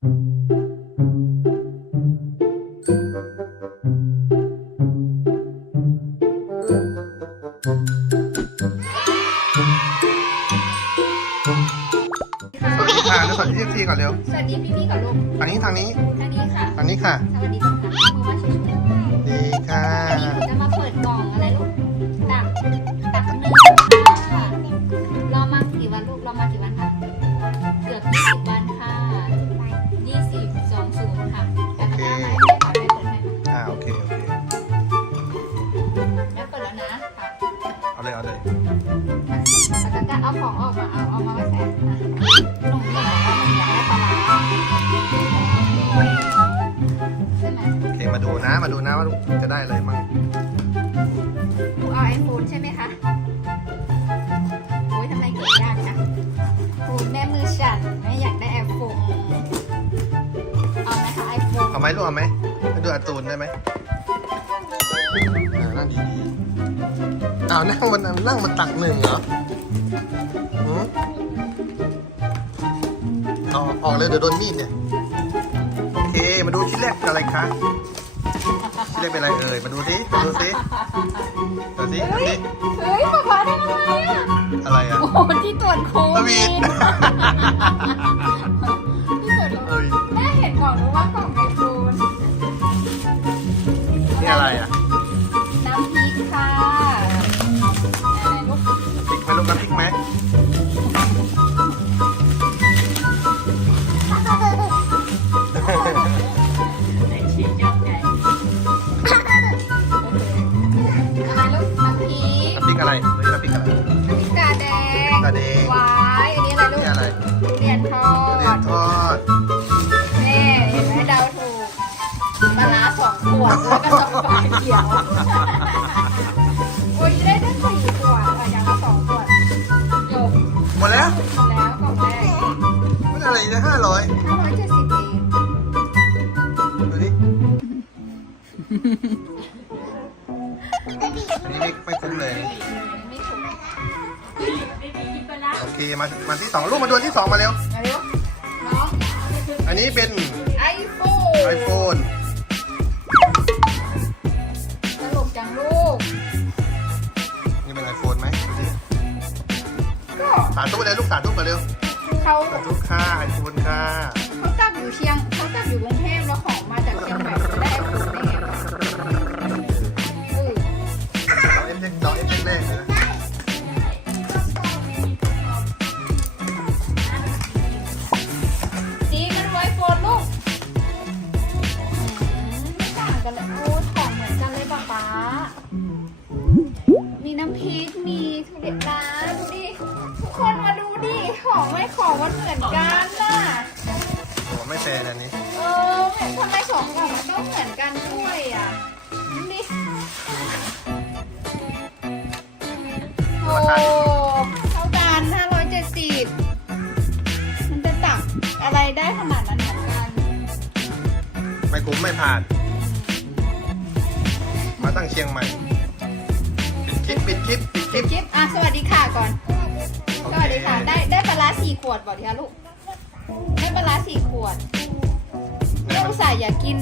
ค่ะแล้วสวัสดีทีทีก่อนเร็ว สวัสดีพี่พี่ๆกับลูกทางนี้ทางนี้ท่านนี้ค่ะ ทางนี้ค่ะ สวัสดีค่ะมือว่าชิวดี เอาเลยเอาเลยเอาตะกร้าเอาของออกมาเอาเอามาไว้ใส่อะหนุ่มอยากบอกว่าหนุ่มอยากได้ปลาร้าใช่ไหมโอเคมาดูนะมาดูนะว่าลูกจะได้อะไรมั่งหนูเอาไอโฟนใช่ไหมคะโอ้ยทำไมเก็บยากคะโอ้ยแม่มือฉันไม่อยากได้ไอโฟนเอาไหมคะไอโฟนเอาไหมลูกเอาไหมดูอาตูนได้ไหมอ่านั่งดีๆ อ้าวนั่งมันนั่งมันตักหนึ่งเหรอหืมเอาออกเลยเดี๋ยวโดนมีดเนี่ยโอเคมาดูชิ้นแรกเป็นอะไรคะชิ้นแรกเป็นอะไรเอ่ยมาดูสิมาดูสิดูสิดูเฮ้ยสิเฮ้ยป๊าป๊าได้อะไรอะอะไรอะโอ้โหที่ตรวจโคสวิวีดทที่ แล้วก็สองฝาเขียวโอ้ยได้ตั้งสี่ขวดอะอย่างละสองขวดจบหมดแล้วหมดแล้วกล่องแรกมันอะไรนะห้าร้อยห้าร้อยเจ็ดสิบเองดูดิอันนี้ไม่ไม่คุ้มเลยไม่ถูกโอเค มา มาที่สองลูกมาดูอันที่สองมาเร็ว มาเร็วน้องอันนี้เป็นไอโฟน iPhone ต สาธุเลยลูกสาธุกันเร็วเขาสาธุค่ะ iPhone ค่ะเขากลับอยู่เชียงเขากลับอยู่กรุงเทพแล้วของมาจากเชียงใหม่จะได้ไอโฟนได้ไงวะเออดอกเอฟเอ็กดอกเอฟเอ็กแรกเลยนะจีมาดูไอโฟนลูกอืมไม่ต่างกันเลยโอ้ของเหมือนกันเลยป๊าป๊ามีน้ำพริกมีทุเรียนนะ ไม่ของมันเหมือนกันน่ะโอ้ไม่แฟร์อันนี้ เออทำไมสองกล่องมันต้องเหมือนกันด้วยอะดูดิโอ้เท่ากันห้าร้อยเจ็ดสิบมันจะตักอะไรได้ขนาดนั้นเหมือนกัน ไม่คุ้มไม่ผ่าน มาตั้งเชียงใหม่ ปิดคลิปปิดคลิปปิดคลิปคลิปอะสวัสดีค่ะก่อนโอสเควัส สี่ขวดบอกดิคะลูกได้ปลาร้าสี่ขวดแม่อุตส่าห์อยากกิน